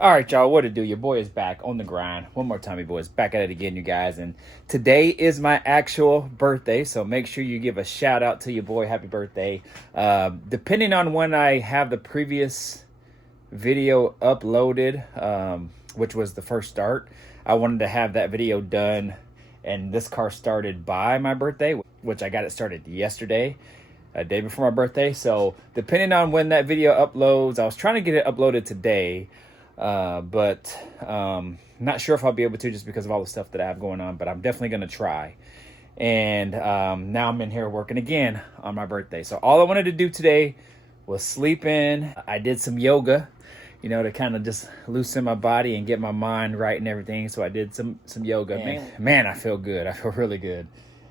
All right, y'all, what to do? Your boy is back on the grind. One more time, your boy is back at it again, you guys. And today is my actual birthday, so make sure you give a shout out to your boy. Happy birthday. Depending on when I have the previous video uploaded, which was the first start, I wanted to have that video done and this car started by my birthday, which I got it started yesterday, a day before my birthday. So depending on when that video uploads, I was trying to get it uploaded today, but not sure if I'll be able to just because of all the stuff that I have going on, but I'm definitely going to try. And now I'm in here working again on my birthday. So all I wanted to do today was sleep in. I did some yoga, you know, to kind of just loosen my body and get my mind right and everything. So I did some yoga. Man, I feel good. I feel really good.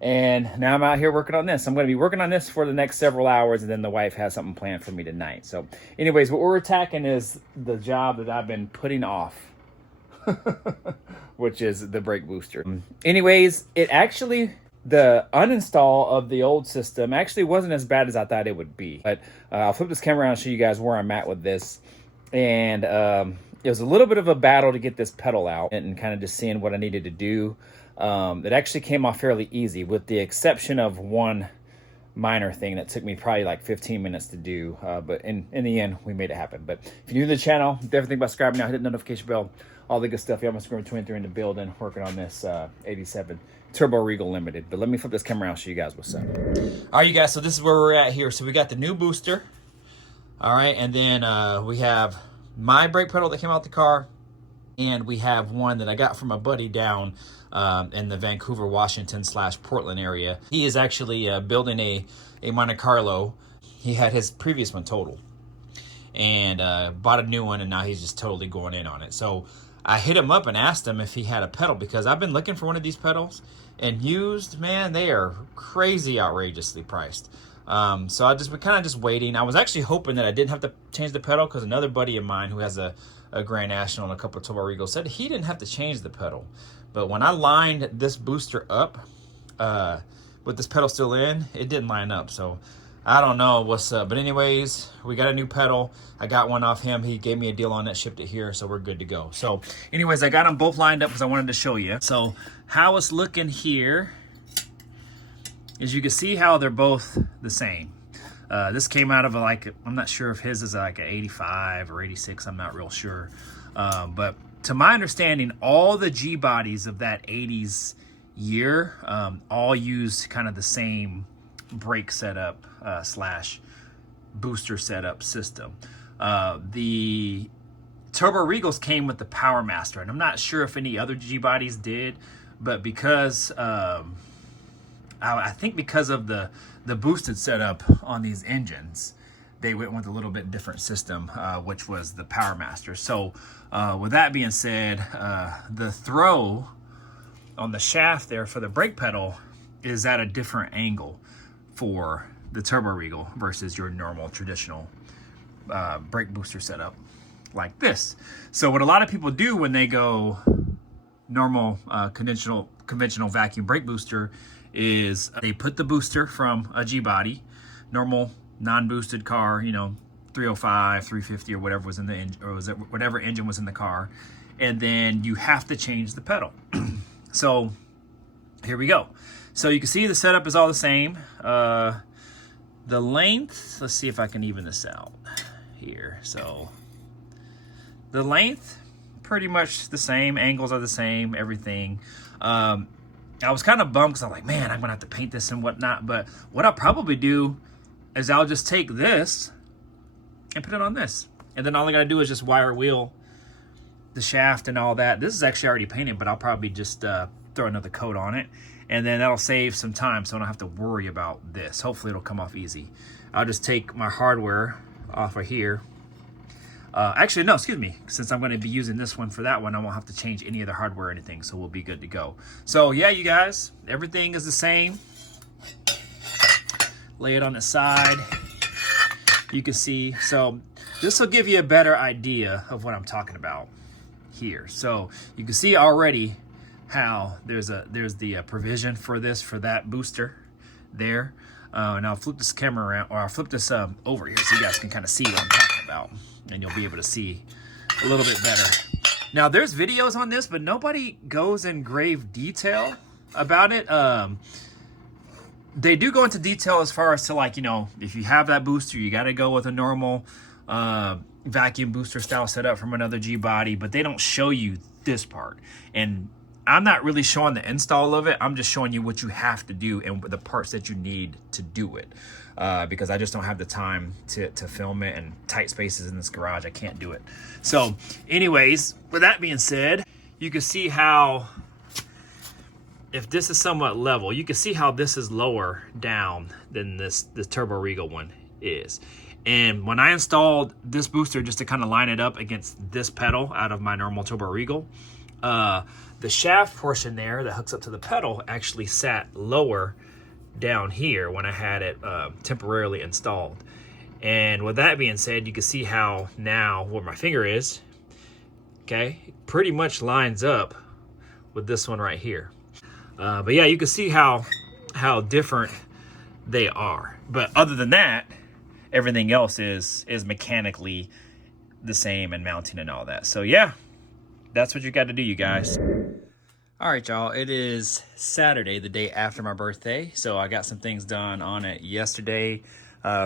And now I'm out here working on this. I'm going to be working on this for the next several hours, and then the wife has something planned for me tonight. So anyways, what we're attacking is the job that I've been putting off, which is the brake booster. Anyways, the uninstall of the old system actually wasn't as bad as I thought it would be. But I'll flip this camera around and show you guys where I'm at with this. And it was a little bit of a battle to get this pedal out and kind of just seeing what I needed to do. It actually came off fairly easy, with the exception of one minor thing that took me probably like 15 minutes to do. But in the end, we made it happen. But if you're new to the channel, definitely think about subscribing now, hit the notification bell, all the good stuff. Yeah, I'm Screamer 23 in the building, working on this 87 Turbo Regal Limited. But let me flip this camera around and show you guys what's up. All right, you guys, so this is where we're at here. So we got the new booster. All right, and then we have my brake pedal that came out the car, and we have one that I got from a buddy down in the Vancouver, Washington / Portland area. He is actually building a Monte Carlo. He had his previous one total and bought a new one, and now he's just totally going in on it. So I hit him up and asked him if he had a pedal, because I've been looking for one of these pedals, and used, man, they are crazy outrageously priced. So I just kind of just waiting. I was actually hoping that I didn't have to change the pedal, because another buddy of mine who has a Grand National and a couple of Turbo Regals said he didn't have to change the pedal. But when I lined this booster up with this pedal still in, it didn't line up. So I don't know what's up. But anyways, we got a new pedal. I got one off him. He gave me a deal on it, shipped it here, so we're good to go. So anyways, I got them both lined up because I wanted to show you. So how it's looking here is you can see how they're both the same. This came out of I'm not sure if his is like an 85 or 86, I'm not real sure. But to my understanding, all the G bodies of that 80s year all use kind of the same brake setup / booster setup system. The Turbo Regals came with the Powermaster, and I'm not sure if any other G bodies did, but because I think because of the boosted setup on these engines, they went with a little bit different system, which was the Powermaster. So with that being said, the throw on the shaft there for the brake pedal is at a different angle for the Turbo Regal versus your normal traditional brake booster setup like this. So what a lot of people do when they go normal conventional vacuum brake booster is they put the booster from a G body, normal non-boosted car, you know, 305, 350 or whatever was in the engine, or whatever engine was in the car, and then you have to change the pedal. So here we go. So you can see the setup is all the same. The length, let's see if I can even this out here. So the length, pretty much the same, angles are the same, everything. I was kind of bummed because I'm like, man, I'm gonna have to paint this and whatnot. But what I'll probably do is I'll just take this and put it on this. And then all I gotta do is just wire wheel the shaft and all that. This is actually already painted, but I'll probably just throw another coat on it. And then that'll save some time, so I don't have to worry about this. Hopefully it'll come off easy. I'll just take my hardware off of here. Actually, no, excuse me. Since I'm going to be using this one for that one, I won't have to change any of the hardware or anything, so we'll be good to go. So yeah, you guys, everything is the same. Lay it on the side. You can see, so this will give you a better idea of what I'm talking about here. So you can see already how there's the provision for that booster there. And I'll flip this camera around, or I'll flip this over here so you guys can kind of see what I'm talking about, and you'll be able to see a little bit better. Now there's videos on this, but nobody goes in grave detail about it. They do go into detail as far as to, like, you know, if you have that booster, you got to go with a normal vacuum booster style setup from another G body, but they don't show you this part. And I'm not really showing the install of it. I'm just showing you what you have to do and the parts that you need to do it. Because I just don't have the time to film it, and tight spaces in this garage, I can't do it. So anyways, with that being said, you can see how, if this is somewhat level, you can see how this is lower down than this Turbo Regal one is. And when I installed this booster, just to kind of line it up against this pedal out of my normal Turbo Regal, the shaft portion there that hooks up to the pedal actually sat lower down here when I had it temporarily installed. And with that being said, you can see how now where my finger is, okay, pretty much lines up with this one right here. But yeah, you can see how different they are. But other than that, everything else is mechanically the same, and mounting and all that. So yeah, that's what you got to do, you guys. All right, y'all, it is Saturday, the day after my birthday. So I got some things done on it yesterday.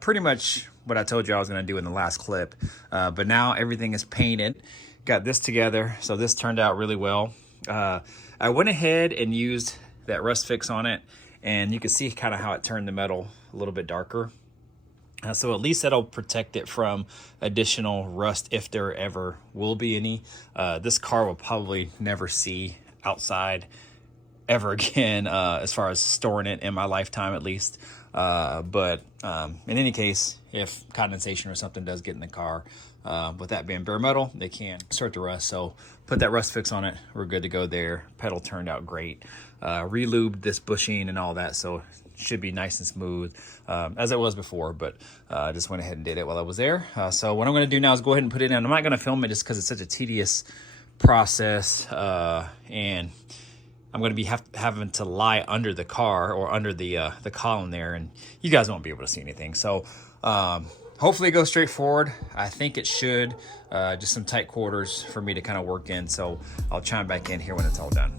Pretty much what I told you I was gonna do in the last clip. But now everything is painted. Got this together, so this turned out really well. I went ahead and used that rust fix on it, and you can see kind of how it turned the metal a little bit darker. So at least that'll protect it from additional rust if there ever will be any. This car will probably never see outside ever again, as far as storing it in my lifetime at least. But in any case, if condensation or something does get in the car, with that being bare metal, they can start to rust. So put that rust fix on it, we're good to go there. Pedal turned out great. Re-lubed this bushing and all that, so it should be nice and smooth, as it was before, but I just went ahead and did it while I was there. So what I'm going to do now is go ahead and put it in. I'm not going to film it just because it's such a tedious process, and I'm going to be having to lie under the car or under the column there, and you guys won't be able to see anything. So hopefully it goes straight forward. I think it should. Just some tight quarters for me to kind of work in, so I'll chime back in here when it's all done.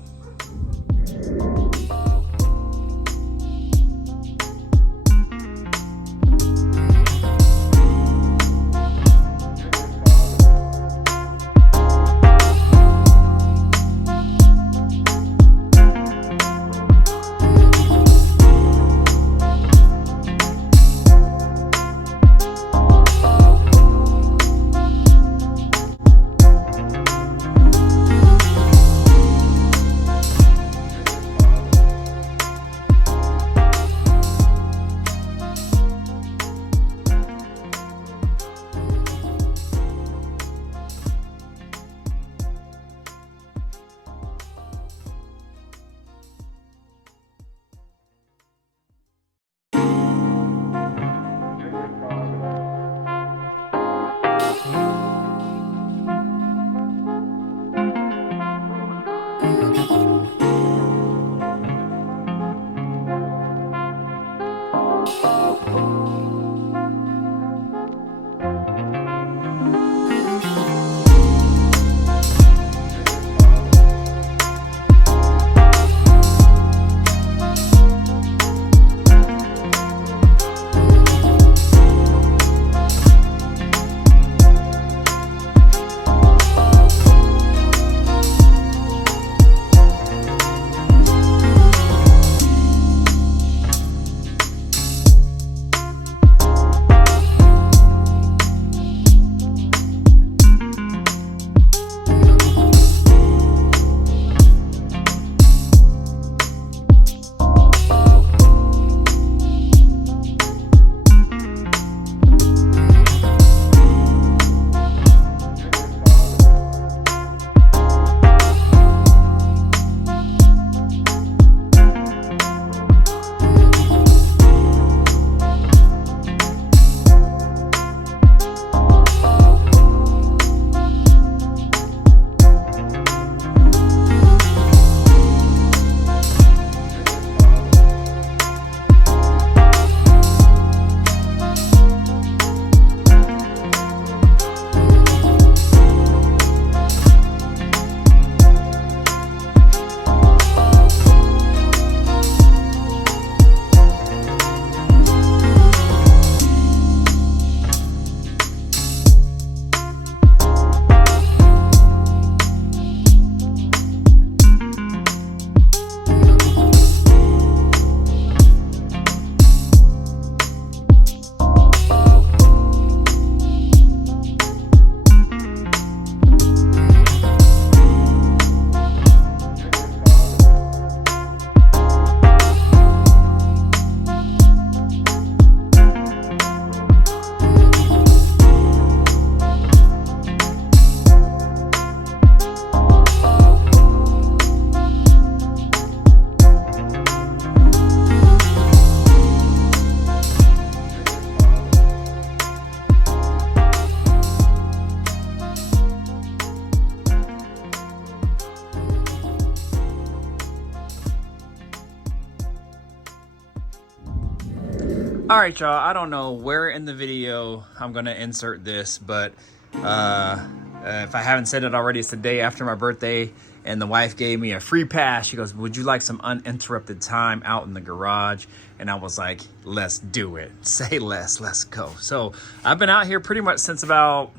All right, y'all, I don't know where in the video I'm gonna insert this, but if I haven't said it already, it's the day after my birthday, and the wife gave me a free pass. She goes, would you like some uninterrupted time out in the garage? And I was like, let's do it. Say less, let's go. So I've been out here pretty much since about,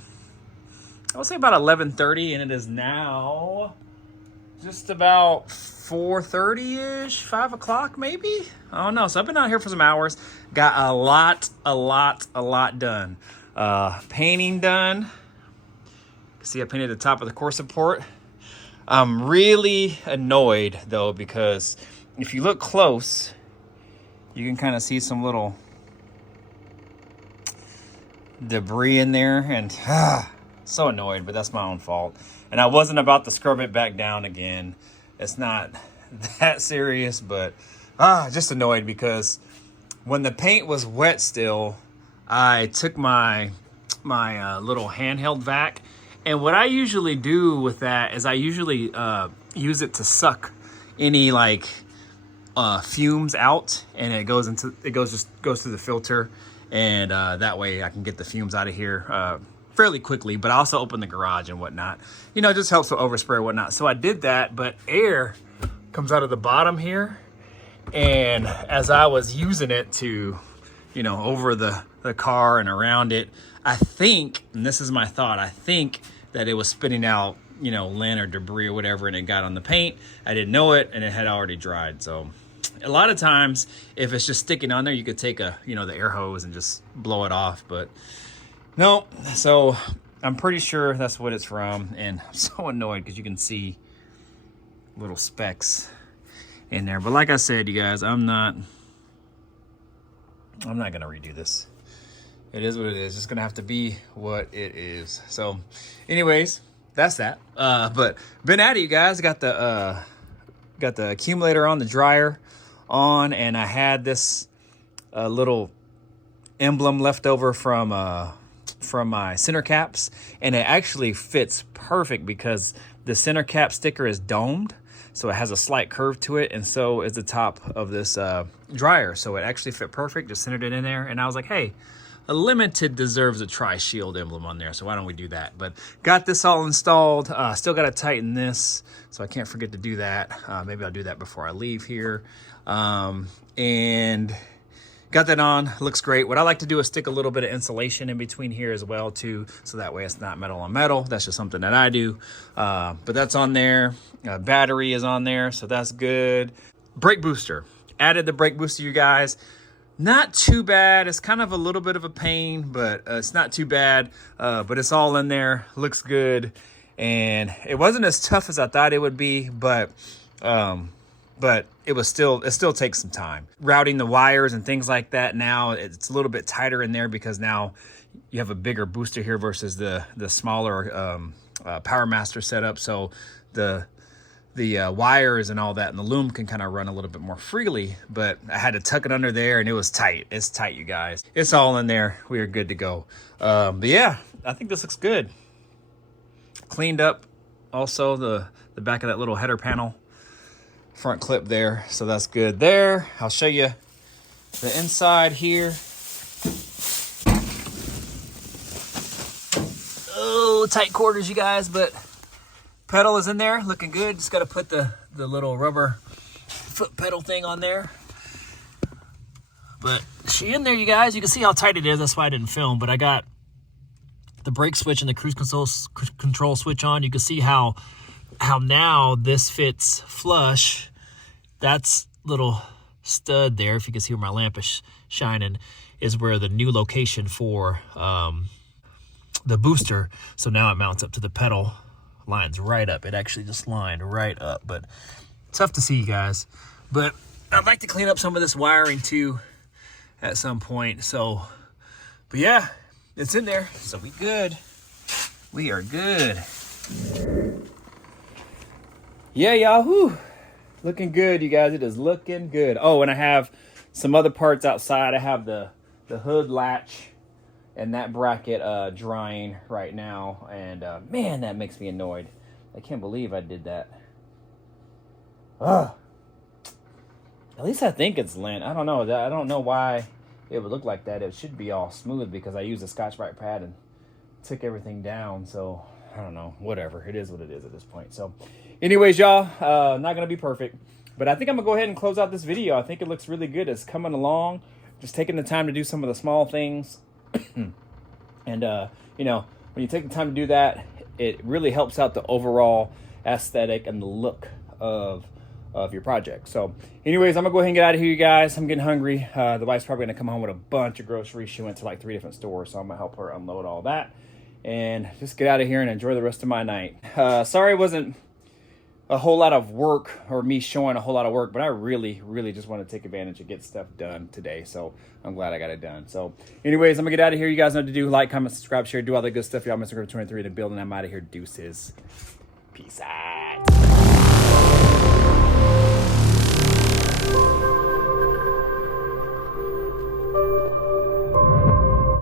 I would say about 11:30, and it is now just about 4:30-ish, 5 o'clock maybe? I don't know. So I've been out here for some hours. Got a lot done. Painting done. See, I painted the top of the core support. I'm really annoyed though, because if you look close, you can kind of see some little debris in there, and so annoyed, but that's my own fault. And I wasn't about to scrub it back down again. It's not that serious, but just annoyed because when the paint was wet still, I took my little handheld vac, and what I usually do with that is I usually use it to suck any like fumes out, and it goes through the filter, and that way I can get the fumes out of here fairly quickly. But I also open the garage and whatnot, you know, it just helps with overspray and whatnot. So I did that, but air comes out of the bottom here, and as I was using it to, you know, over the car and around it, I think, and this is my thought, I think that it was spitting out, you know, lint or debris or whatever, and it got on the paint. I didn't know it, and it had already dried. So a lot of times if it's just sticking on there, you could take a, you know, the air hose and just blow it off, but no. So I'm pretty sure that's what it's from, and I'm so annoyed because you can see little specks in there. But like I said, you guys, I'm not gonna redo this. It is what it is. It's gonna have to be what it is. So anyways, that's that. But been at it, you guys. Got the accumulator on, the dryer on, and I had this little emblem left over from my center caps, and it actually fits perfect because the center cap sticker is domed, so it has a slight curve to it, and so is the top of this dryer. So it actually fit perfect. Just centered it in there, and I was like, hey, a limited deserves a tri-shield emblem on there, so why don't we do that? But got this all installed. Still got to tighten this, so I can't forget to do that. Maybe I'll do that before I leave here. And got that on. Looks great. What I like to do is stick a little bit of insulation in between here as well too, so that way it's not metal on metal. That's just something that I do. But that's on there. Battery is on there, so that's good. Brake booster. Added the brake booster, you guys. Not too bad. It's kind of a little bit of a pain, but it's not too bad. But it's all in there. Looks good. And it wasn't as tough as I thought it would be, but it still takes some time. Routing the wires and things like that now, it's a little bit tighter in there because now you have a bigger booster here versus the smaller Powermaster setup. So the wires and all that and the loom can kind of run a little bit more freely, but I had to tuck it under there, and it was tight. It's tight, you guys. It's all in there. We are good to go. But yeah, I think this looks good. Cleaned up also the back of that little header panel, front clip there, so that's good there. I'll show you the inside here. Oh, tight quarters, you guys, but pedal is in there, looking good. Just got to put the little rubber foot pedal thing on there. But she in there, you guys. You can see how tight it is. That's why I didn't film. But I got the brake switch and the cruise control switch on. You can see how now this fits flush. That's little stud there, if you can see where my lamp is shining, is where the new location for the booster. So now it mounts up to the pedal. Lines right up. It actually just lined right up, but tough to see, you guys. But I'd like to clean up some of this wiring too at some point. So, but yeah, it's in there, so we good. We are good. Yeah, Yahoo! Looking good, you guys. It is looking good. Oh, and I have some other parts outside. I have the hood latch and that bracket drying right now, and man, that makes me annoyed. I can't believe I did that. Ugh. At least I think it's lint. I don't know. I don't know why it would look like that, it should be all smooth because I used a Scotch-Brite pad and took everything down. So I don't know, whatever, it is what it is at this point. So anyways, y'all, not gonna be perfect, but I think I'm gonna go ahead and close out this video. I think it looks really good. It's coming along, just taking the time to do some of the small things. And you know, when you take the time to do that, it really helps out the overall aesthetic and the look of your project. So anyways, I'm gonna go ahead and get out of here, you guys. I'm getting hungry. The wife's probably gonna come home with a bunch of groceries. She went to like 3 different stores, so I'm gonna help her unload all that and just get out of here and enjoy the rest of my night. Sorry it wasn't a whole lot of work, or me showing a whole lot of work, but I really just want to take advantage and get stuff done today. So I'm glad I got it done. So anyways, I'm gonna get out of here. You guys know what to do. Like, comment, subscribe, share, do all the good stuff. Y'all, Mr. 23 in the building. I'm out of here. Deuces. Peace out.